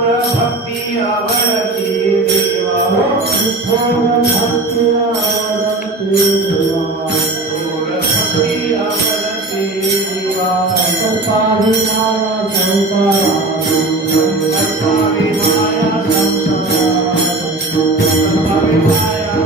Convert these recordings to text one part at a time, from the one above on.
भक्ती आवडती देवा भक्ती आवडती देवा भक्ती आवडती देवा संसारी माया संसारी माया संसारी माया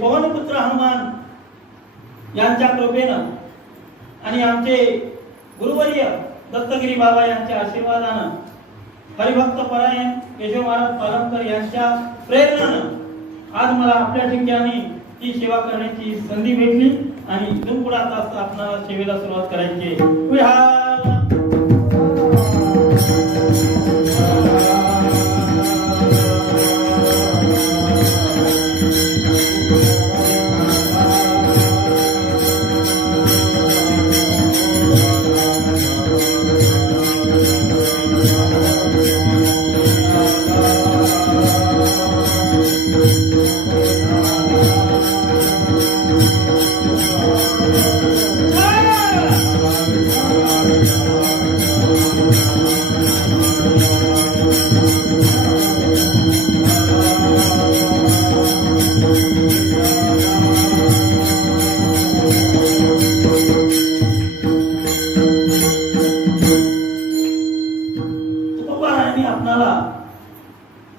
पवनपुत्र हनुमान यांच्या कृपेनं आणि आमचे गुरुवर्य दत्तगिरी बाबा यांच्या आशीर्वादानं हरिभक्त परायण केशव महाराज पालमकर यांच्या प्रेरणेनं आज मला आपल्या ठिकाणी ही सेवा करण्याची संधी भेटली आणि इथून पुढे आता आपणाला सेवेला सुरुवात करायची आहे.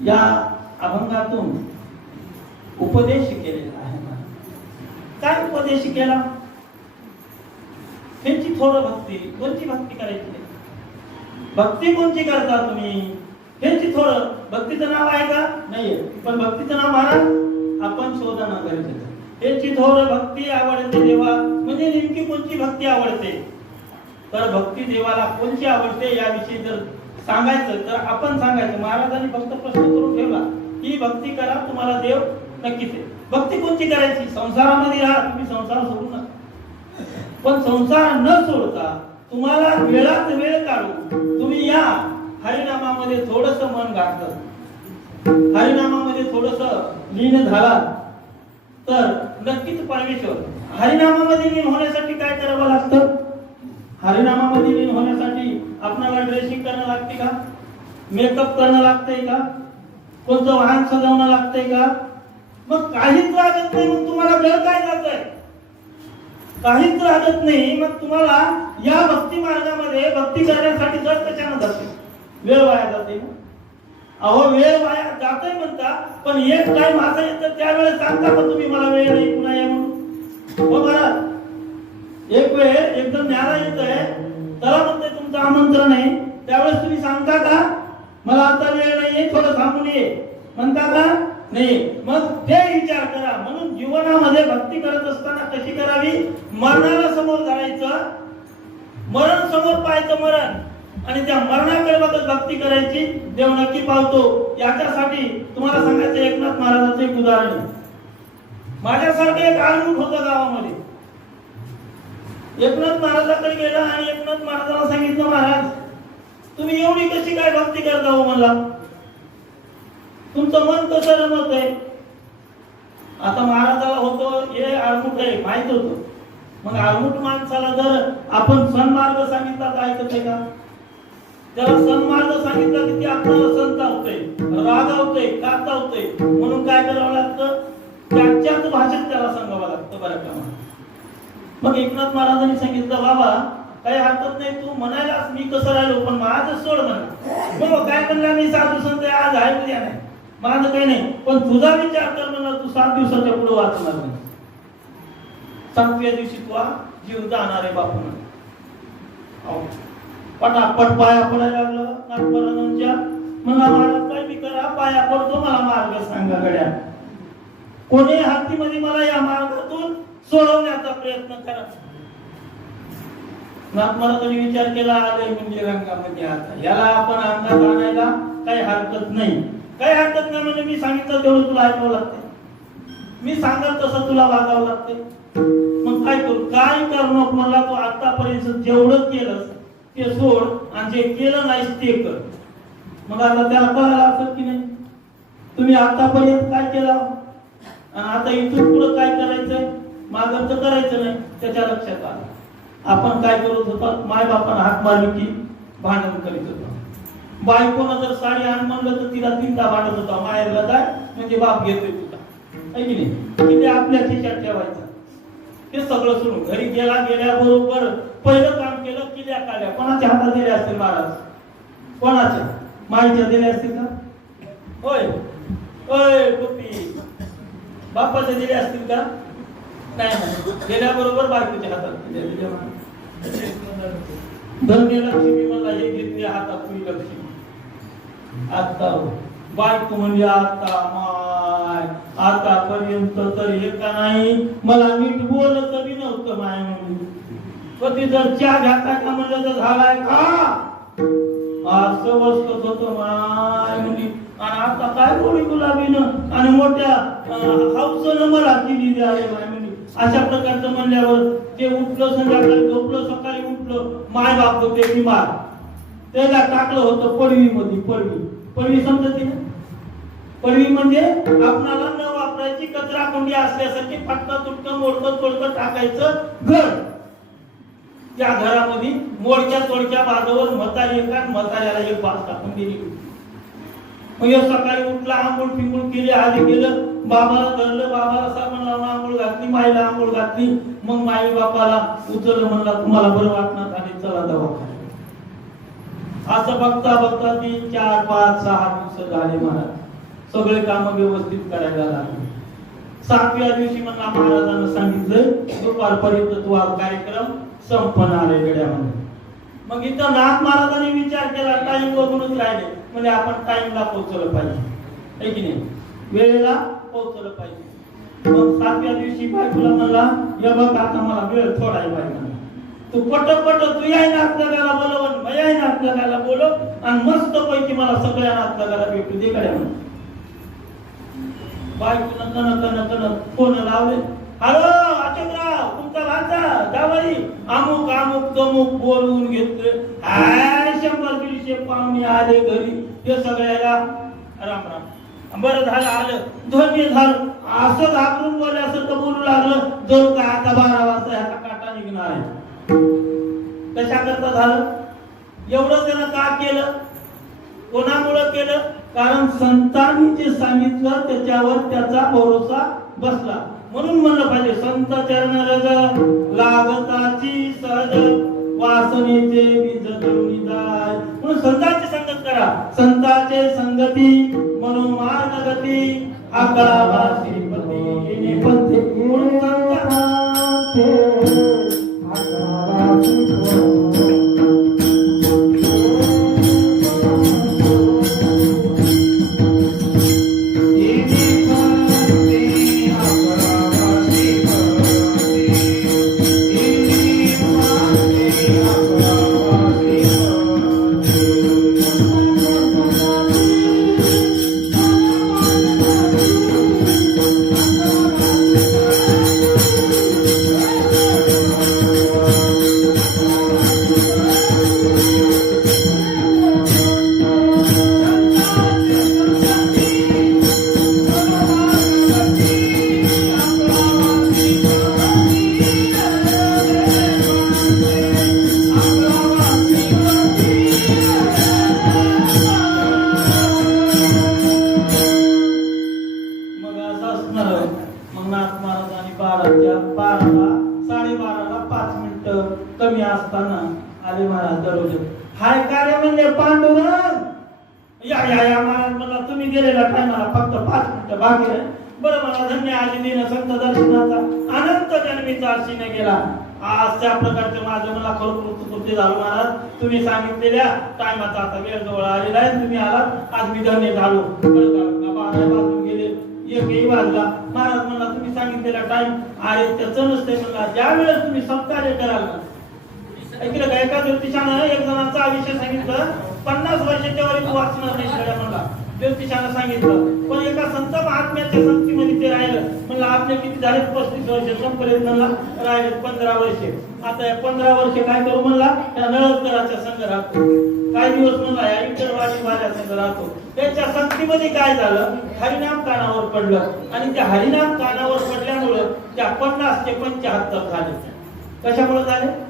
या अभंगातून उपदेश केलेला आहे. काय उपदेश केला? त्यांची थोडं भक्ती, कोणती भक्ती करायची? भक्ती कोणती करता तुम्ही? त्यांची थोडं भक्तीचं नाव आहे का? नाहीये. पण भक्तीचं नाव महाराज आपण शोधणं गरजेचं आहे. हे चिथोर भक्ती आवडते देवा म्हणजे नेमकी कोणती भक्ती आवडते, तर भक्ती देवाला कोणती आवडते याविषयी जर सांगायचं तर आपण सांगायचं. महाराजांनी फक्त प्रश्न करून ठेवला की भक्ती करा तुम्हाला देव नक्कीच आहे. भक्ती कोणती करायची? संसारामध्ये राहा, तुम्ही संसार सोडू नका, पण संसार न सोडता तुम्हाला वेळात वेळ काढून तुम्ही या हरिनामामध्ये थोडस मन घातलं, हरिनामामध्ये थोडस लीन झाला तर नक्कीच परमेश्वर. हरिनामामध्ये लीन होण्यासाठी काय करावं लागतं? हरिनामामध्ये लीन होण्यासाठी आपल्याला ड्रेसिंग करणं लागते का? मेकअप करणं लागतंय का? कोणतं वाहन सजवणं लागतंय का? मग काहीच लागत नाही. मग तुम्हाला वेळ काय जातोय? काहीच लागत नाही. मग तुम्हाला या भक्ती मार्गामध्ये भक्ती करण्यासाठी जर कशानं जाते? वेळ वाया जाते ना. अहो वेळ वाया जातोय म्हणता, पण एक टाइम असं येतं त्यावेळेस सांगता का तुम्ही मला वेळ नाही पुन्हा या म्हणून? हो महाराज, एक वेळ एकदम न्यारा येतोय, त्याला म्हणते तुमचं आमंत्रण आहे, त्यावेळेस तुम्ही सांगता का मला आता वेळ नाहीये थोडं थांबून ये, म्हणता का? नाही. मग ते विचार करा. म्हणून जीवनामध्ये भक्ती करत असताना कशी करावी? मरणाला समोर धरायचं, मरण समोर पाहायचं मरण, आणि त्या मरणाकडे बघत भक्ती करायची. देव नक्की पावतो. याच्यासाठी तुम्हाला सांगायचं एकनाथ महाराजांचं एक उदाहरण आहे. माझ्यासारखं एक आलमुख होतं गावामध्ये. एकनाथ महाराजांकडे गेला आणि एकनाथ महाराजांना सांगितलं, महाराज तुम्ही एवढी कशी काय भक्ती करता हो मला? तुमचं मन कसं रमत आहे? आता महाराजाला होतं हे आडमुठ आहे माहित होतं. मग आडमुठ माणसाला जर आपण सन्मार्ग सांगितला तर ऐकत आहे का? त्याला सन्मार्ग सांगितला की ते आपल्याला संतावतंय, रागावतंय, कातावतंय. म्हणून काय करावं लागतं? त्याच्याच भाषेत त्याला सांगावं लागतं बरं का. मग एकनाथ महाराजांनी सांगितलं, बाबा काही हरकत नाही, तू म्हणायलास मी कसं राहिलो, पण माझं सोड म्हणा. मग काय म्हणला, मी साधू संत आज आहे उद्या नाही, माझं काही नाही, पण तुझा विचार कर म्हणा, तू 7 दिवसाच्या पुढे वाचणार नाही. 7व्या दिवशी तू जीव जाणार आहे बापून. पटापट पाया पडायला लागलं नाथपराजांच्या. म्हणला महाराज काय मी करा, पाया पडतो, मला मार्ग सांगा गड्या. कोणी हातीमध्ये मला या मार्गातून सोडवण्याचा प्रयत्न करा. नाथ महाराजांनी विचार केला, आलंय म्हणजे रंगामध्ये आता याला आपण अंगात आणायला काही हरकत नाही. काही हरकत नाही म्हणजे मी सांगितलं तेवढं तुला ऐकावं लागते, मी सांगत तसं तुला वागावं लागते. मग काय करू? काय करू नको म्हणला, तू आतापर्यंत जेवढं केलंस ते सोड आणि जे केलं नाहीस ते कर. मग आता त्याला कळायला असत की नाही, तुम्ही आतापर्यंत काय केलं आणि आता इथून पुढे काय करायचंय, मागं तर करायचं नाही. त्याच्या लक्षात आलं आपण काय करत होतो, माय बापानं हात मारली की भांडण करीत होतो. बायकोनं जर साडी आण म्हणलं तर तिला 3दा भांडत होता, माहेरला जाय म्हणजे बाप घेतोय तुझा, आहे की नाही? की ते आपल्या खिशात ठेवायचं. ते सगळं सोडून घरी गेल्याबरोबर पहिलं काम केलं, किल्या काढल्या. कोणाच्या हातात दिल्या असतील महाराज? कोणाच्या? माईच्या दिल्या असतील का? होय होय गोपी बापाच्या दिल्या असतील का? नाही. गेल्याबरोबर बायकोच्या हातात दिल्या. धन्य लक्ष्मी मला हे घेतली हातात, तुझी लक्ष्मी. आता बायको म्हणजे आता माय, आतापर्यंत तर हे का नाही मला नीट बोलत बी नव्हतं माय म्हणजे. कधी जर चहा घ्यायचा का म्हणलं तर झालाय का असं बसत होतं माय म्हणजे. आणि आता काय गोळी गुलाबीनं आणि मोठ्या हाऊसनं मला दिली द्यावे माय म्हणजे. अशा प्रकारचं म्हणल्यावर ते उठलं, संध्याकाळी झोपलं, सकाळी उठलं, माय बाप होते बिमार, त्याला टाकलं होतं पडवीमध्ये. पडवी समजते ना? पडवी म्हणजे आपणाला न वापरायची कचरा कोंडी असल्यासारखी फाटकं तुटकं मोडकं तोडकं टाकायचं घर. त्या घरामध्ये मोडक्या तोडक्या बाजूवर म्हातारी एका म्हाताऱ्याला एक बाज टाकून दिली. मग सकाळी उठला, आंघोळ पिंगोळ केली, आधी गेलं, बाबाला धरलं, बाबाला साबण लावून आंघोळ घातली, माईला आंघोळ घातली. मग माई बापाला उचललं, म्हणला तुम्हाला बरं वाटणार आणि चला दवाखान्यात. असं बघता बघता 3, 4, 5, 6 दिवस झाले महाराज. सगळे काम व्यवस्थित करायला लागले. 7व्या दिवशी मला महाराजांना सांगितलं दुपारपर्यंत तू हा कार्यक्रम संपणार आहे गड्यामध्ये. मग इथं नाथ महाराजांनी विचार केला, टाइम बघूनच राहिले म्हणजे आपण टाइमला पोहोचलं पाहिजे, आहे की नाही? वेळेला पोहोचलं पाहिजे. 7व्या दिवशी बायकोला म्हणला हे बघ आता मला वेळ थोडा आहे बाई म्हणला तू पट तू याय नातलगाला बोलव मयाय नातलगाला बोलव आणि मस्त पैकी मला सगळ्या नातलगाला भेटू दे कडे म्हणून बायकोनं कन फोन लावले हॅलो अचोकराव तुमचा भाचा जावई अमुक अमुक तमुक बोलवून घेतले 100-150 पाहुणे आले घरी हे सगळ्याला राम राम बरं झालं आलं धन्य झालं असं घाबरून बोलल्यासारखं बोलू लागलं जर का आता 12 वाजता ह्याचा काटा निघणार आहे कशा करता झालं एवढं त्यानं का केलं कोणामुळे केलं कारण संतांनी जे सांगितलं त्याच्यावर त्याचा भरोसा बसला म्हणून म्हणलं पाहिजे संत चरण रज लागताची सहज वासनेचे बीज धरुणी जाय म्हणून संतांची संगत करा संतांचे संगती मनोमार्ग गती आकळा वासी पती येणे पंथे म्हणून संतांचे कमी असताना आले महाराज दररोज हाय कार्य म्हणजे पांडुरंग या या या महाराज मला तुम्ही गेलेला टायमाला फक्त 5 मिनिटं बाकी आहे बरं मला धन्य आजी दिन संत दर्शनाचा अनंत जन्मीचा आशीने गेला आज त्या प्रकारचे माझं मला खरोखर झालं महाराज तुम्ही सांगितलेल्या टायमाचा आता वेळ जवळ आलेला आहे तुम्ही आलात आज मी धन्य झालो बाजून गेले एकही वाजला महाराज मला तुम्ही सांगितलेला टाइम आहे त्याचं नसते मला ज्या वेळेस तुम्ही सत्कार्य कराल ऐकलं का एका ज्योतिषानं एक जणांचा विषय सांगितलं 50 वर्षाच्या वर तू वाचणार नाही सगळ्या म्हणला ज्योतिषानं सांगितलं पण एका संत महात्म्याच्या संगतीमध्ये ते राहिलं म्हणलं आपले किती झाले 35 वर्ष संपले म्हणला राहिले 15 वर्षे आता या 15 वर्षे काय करू म्हणला त्या नळकराच्या संघ राहतो काही दिवस म्हणला या इटरवाडी वाल्या संघ राहतो त्याच्या संगतीमध्ये काय झालं हरिनाम कानावर पडलं आणि त्या हरिनाम कानावर पडल्यामुळं त्या 50 ते 75 झाले कशामुळे झाले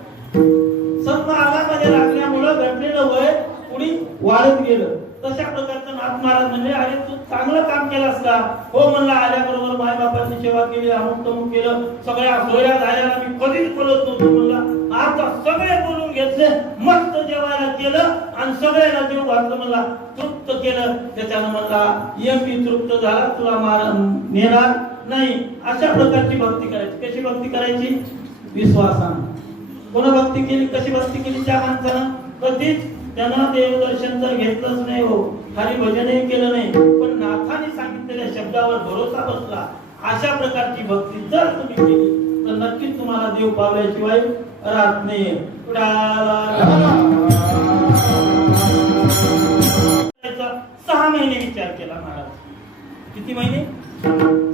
सन्मार्गामध्ये लागल्यामुळं घडलेलं वय पुढे वाढत गेलं तशा प्रकारचं नाथ महाराज म्हणजे अरे तू चांगलं काम केलंस का हो म्हणला आल्याबरोबर माय बापाची सेवा केली अमुक तमुक केलं सगळ्या सोयऱ्या झाल्याला मी कधीच बोलत नव्हतो म्हणला आता सगळे बोलून घेतले मस्त जेवायला केलं आणि सगळ्यांना जेव घातलं म्हणला तृप्त केलं त्याच्यानं म्हणला एमपी तृप्त झाला तुला नेणार नाही अशा प्रकारची भक्ती करायची कशी भक्ती करायची विश्वासानं कोण भक्ती केली कशी भक्ती केली त्या माणसानं कधीच त्यानं देवदर्शन तर घेतलंच नाही हो हरिभजनही केलं नाही पण नाथाने सांगितलेल्या शब्दावर भरोसा बसला अशा प्रकारची भक्ती जर तुम्ही केली तर नक्कीच तुम्हाला देव पावल्याशिवाय राहत नाही 6 महिने विचार केला महाराज किती महिने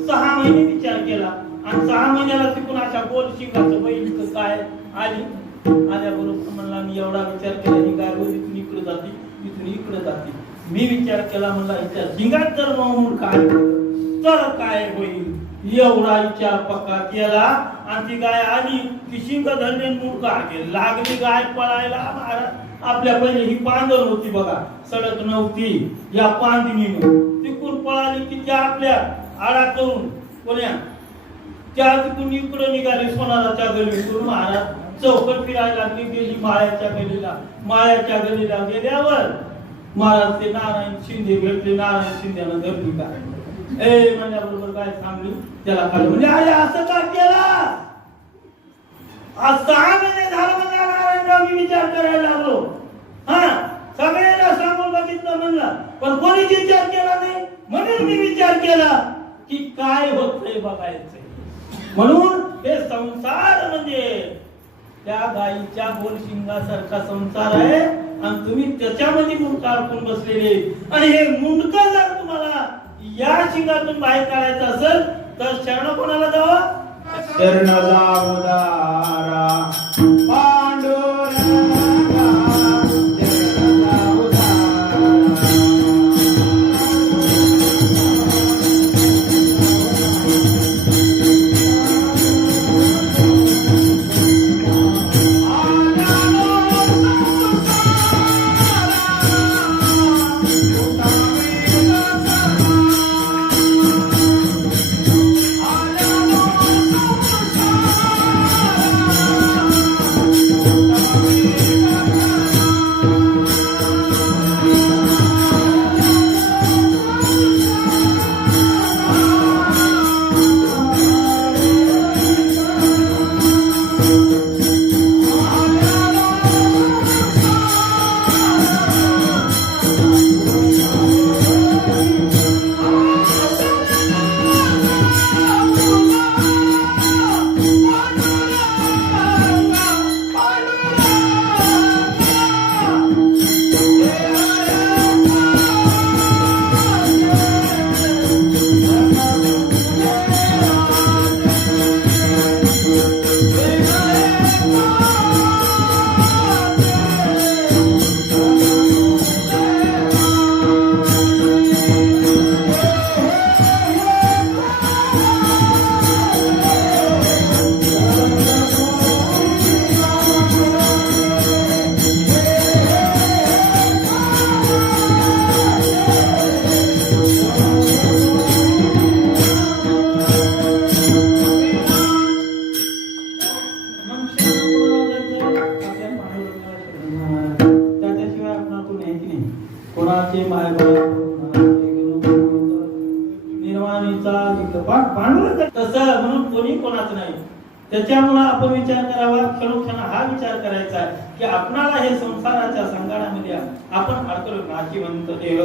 6 महिने विचार केला आणि 6 महिन्याला तिकून अशा गोल शिंगाचं बैल काय आली आल्याबरोबर म्हणला मी एवढा विचार केला ही गाय इथून इकडे जाते इथून इकडे जाते मी विचार केला म्हणला हिच्या शिंगात जर माऊन काय तर काय होईल एवढा विचार पक्का केला आणि ती गाय आली की शिंग धरले मूळ काय लागली गाय पळायला महाराज आपल्या पहिले ही पांढर होती बघा सडक नव्हती या पांदिनीनं तिकून पळाली की त्या आपल्या आडा करून कोण्या त्या तिकून इकडे निघाली सोनाराच्या गल्लीतून महाराज चौकट फिरायला लागली गेली माळ्याच्या गलीला गेल्यावर महाराज ते नारायण शिंदे भेटले नारायण शिंदेनं धरली काय ए म्हणल्याबरोबर काय सांगली त्याला काय म्हणजे अरे असं का केला आज 6 महिने झालं म्हणजे नारायणराव मी विचार करायला लागलो हा सगळ्यांना सांगून बघितलं म्हणलं पण कोणीच विचार केला नाही म्हणून मी विचार केला की काय होतंय बघायचंय म्हणून हे संसार म्हणजे त्या गायीच्या बोलशिंगासारखा संसार आहे आणि तुम्ही त्याच्यामध्ये मुंडका अडकून बसलेले. आणि हे मुंडकं जर तुम्हाला या शिंगातून बाहेर काढायचं असेल तर शरण कोणाला जावं? शरण जाऊदारा पांडुरंगा शरण जाऊदारा. कोणाचे निर्वाणीचा पांडुरंग तसं म्हणून कोणी कोणाचं नाही. त्याच्यामुळे आपण विचार करावा, क्षणोक्षण हा विचार करायचा की आपणाला हे संसाराच्या संगाणामध्ये आपण अडकलो. नाशिवंत देह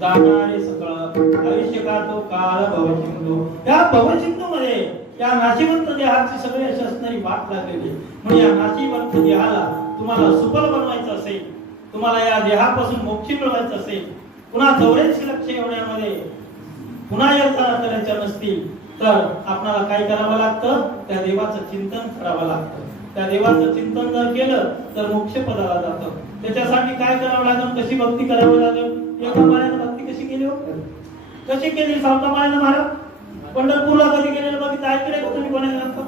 जाणारे सकळ आयुष्य का तो काळ भवसिंधू. या भवसिंधू मध्ये या नाशिवंत देहाची सगळी अशी असणारी वाट लागलेली. म्हणून या नाशिवंत देहाला तुम्हाला सुफल बनवायचं असेल, तुम्हाला या देहापासून मोक्ष मिळवायचं असेल, पुन्हा 84 लक्ष एवढ्यामध्ये पुन्हा योजना करायच्या नसतील तर आपल्याला काय करावं लागतं? त्या देवाचं चिंतन करावं लागतं. त्या देवाचं चिंतन जर केलं तर मोक्ष पदाला जातं. त्याच्यासाठी काय करावं लागेल? कशी भक्ती करावी लागेल? एका माळ्यानं भक्ती कशी केली हो? कशी केली सावता माळ्यानं महाराज? पंढरपूरला कधी गेलेलं बघितलं ऐकलंय का तुम्ही कोणाला?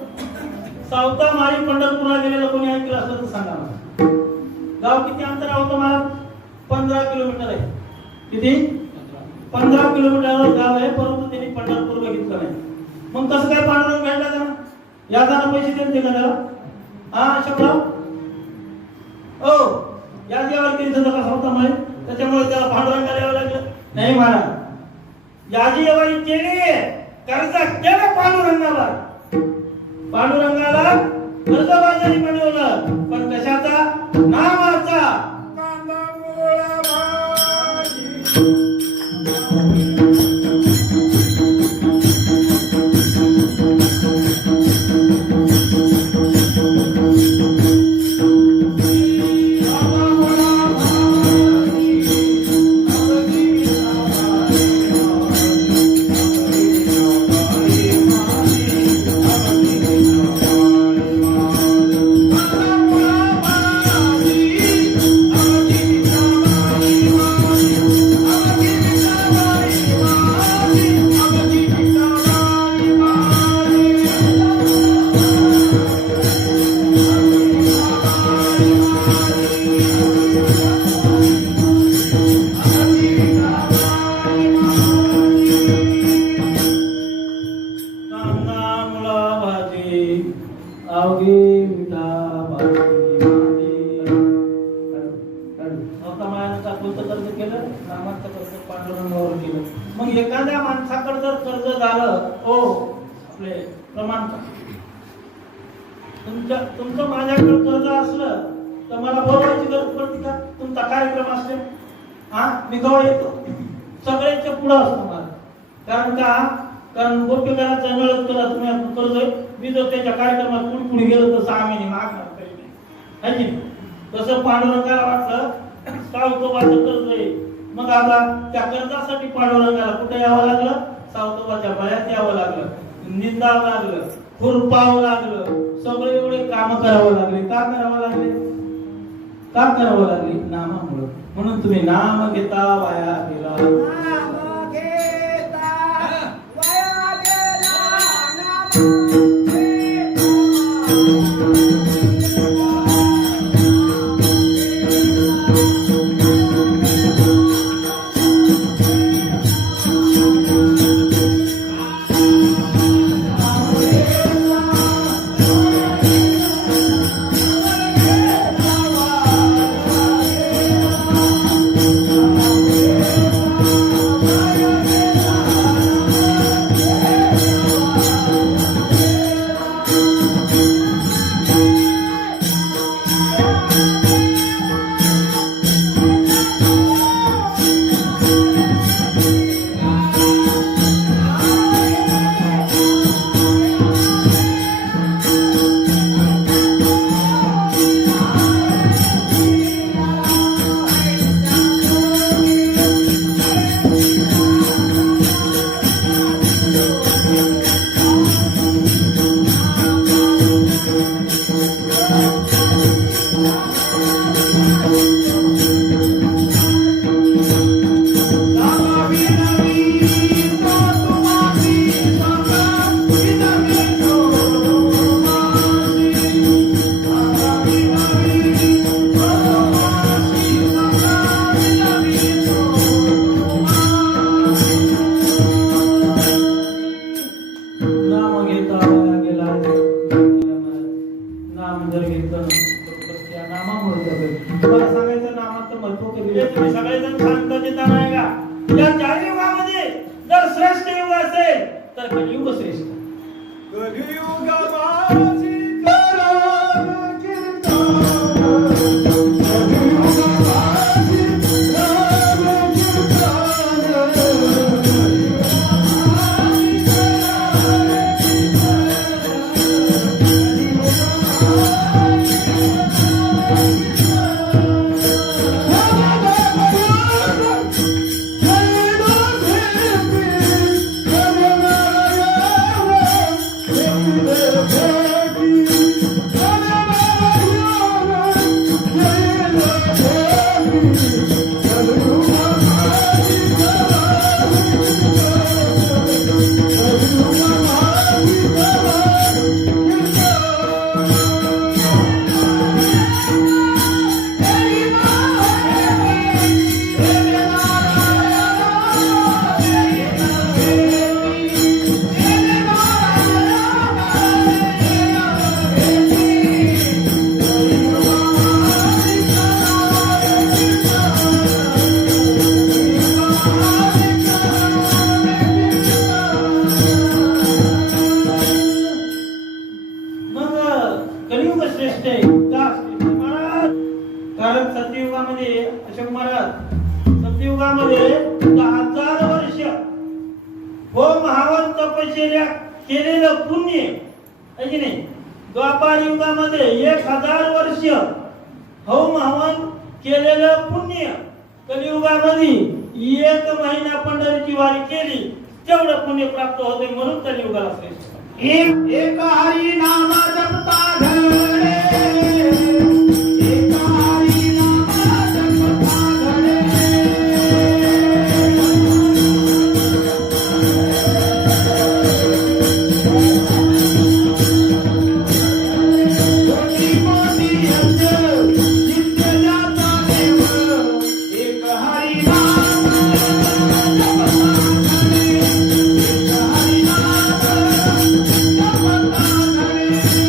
सावता माळी पंढरपूरला गेलेलं कोणी ऐकलं असलं तर सांगा मला. गाव किती अंतर होतं महाराज? 15 किलोमीटर आहे. किती? 15 किलोमीटरवर गाव आहे, परंतु त्यांनी पंढरपूर बघितलं नाही. मग कसं काय पांडुरंग भेटला त्यांना? यादाना पैसे देते का त्याला? हा शब्द ओ या देवाला केली तर कसा होता माहित? त्याच्यामुळे त्याला पांडुरंगाला यावं लागलं नाही महाराज. याची एवढी केली कर्ज केलं पांडुरंगाला. पांडुरंगाला कर्जबाजारी बनवलं, पण कशाचा? नामाचा. मग एखाद्या माणसाकडे जर कर्ज झालं हो आपले प्रमाणपत्र, तुमचं माझ्याकडे कर्ज असलं तर मला बोलवायची गरज पडते का? तुमचा कार्यक्रम असले हा मी गवळ येतो सगळ्यांच्या पुढं असतो मला. कारण का? कारण गोपीकाला नळत केला तुम्ही कर्ज मी जर त्याच्या कार्यक्रमात कुणी गेलो तर 6 महिने मागणार तरी नाही है की नाही? तसं पांडुरंगाला वाटलं सावतोबाचं कर्ज आहे, मग आता त्या कर्जासाठी पांडुरंगाला कुठे यावं लागलं? सावतोबाच्या बळ्यात यावं लागलं, निंदावं लागलं, खुरपावं लागलं, सगळे एवढे काम करावं लागले. का करावं लागले? का करावं लागले? नामामुळे. म्हणून तुम्ही नाम घेता वाया गेला. नाम घेता वाया गेला, नाम तुम्ही सगळेजण शांततेत नाही का? या 4 युगामध्ये जर श्रेष्ठ युग असेल तर कलियुग श्रेष्ठ. कलियुगाची श्रेष्ठ आहे. का श्रेष्ठ महाराज? कारण सत्ययुगामध्ये अशोक महाराज सत्ययुगामध्ये 10,000 वर्ष हो महावन तपश्चर्या केलेलं पुण्य आहे की नाही? द्वापार युगामध्ये 1000 वर्ष हो महावन केलेलं पुण्य. कलियुगामध्ये 1 महिना पंढरीची वारी केली तेवढं पुण्य प्राप्त होते, म्हणून कलियुगाला श्रेष्ठ. एक हरी नाम जपता घडे, एक हरी नाम जपता घडे. मोठी मोठी यज्ञ जिंकल्या जाता देव, एक हरी नाम जपता घडे, एक हरी नाम जपता घडे.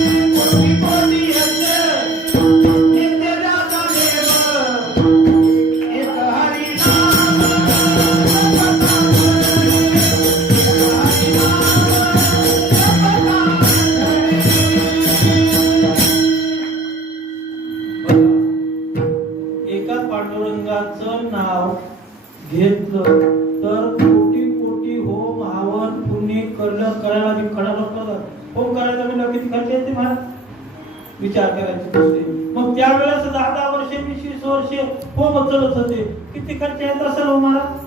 होते महाराज? विचार करायची गोष्ट आहे. मग त्यावेळेस 10 वर्षे 20 वर्षे होम चालत होते, किती खर्च येत असेल हो महाराज?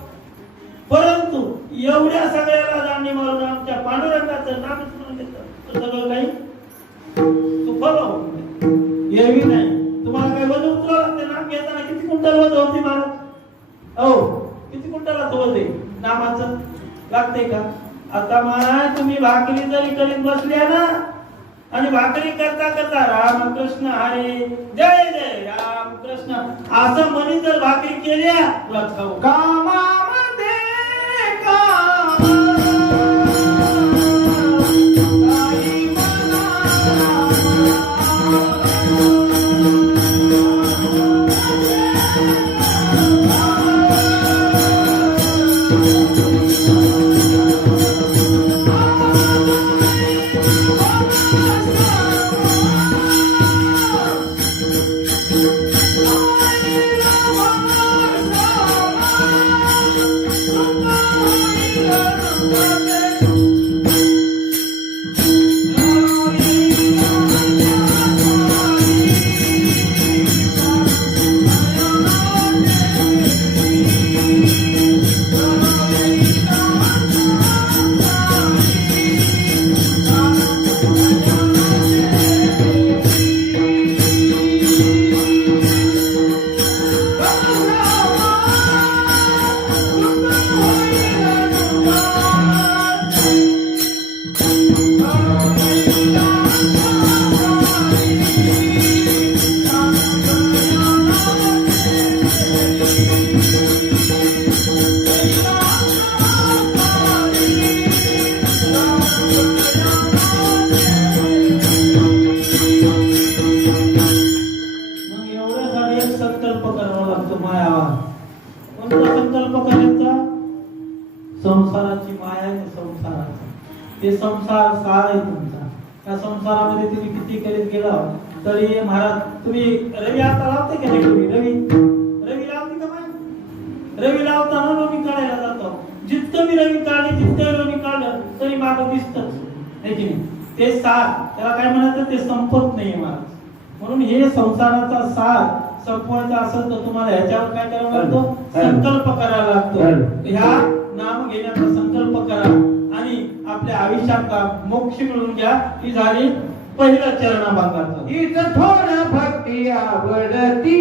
परंतु एवढ्या सगळ्याला दांडी मारून आमच्या पांडुरंगाचं नाम स्मरण घेतलं तर सगळं काही सुफल होऊन जाईल. एरवी नाही. तुम्हाला काही वजन उचलावं लागते नाम घेताना. किती कुंटल वजन होते महाराज? हो, किती कुंटलाचं वजन आहे नामाचं? लागते का? आता महाराज तुम्ही भाकरी जरी करीत बसल्या ना आणि भाकरी करता करता रामकृष्ण हरे जय जय रामकृष्ण असं म्हणी जर भाकरी केल्या लक्षाव कामामध्ये काम काही संसाराची माया आहे. संसाराचा ते संसार सार आहे तुमचा. त्या संसारामध्ये तुम्ही किती करीत गेला तरी महाराज तुम्ही रवी आता लावते का? रवी लावते का माय? रवी लावताना लोणी काढायला जातो. जितकं मी रवी काढले तितकं लोणी काढलं तरी मागं दिसतच आहे की नाही? ते सार त्याला काय म्हणायचं ते संपत नाही महाराज. म्हणून हे संसाराचा सार संपवायचा असेल तर तुम्हाला ह्याच्यावर काय करावं लागतो? संकल्प करावा लागतो. ह्या नाम घेण्याचा संकल्प करा आणि आपल्या आयुष्यात मोक्ष मिळवून घ्या. ही झाली पहिला चरणाभागाचा. हीच थोडं भक्ती आवडती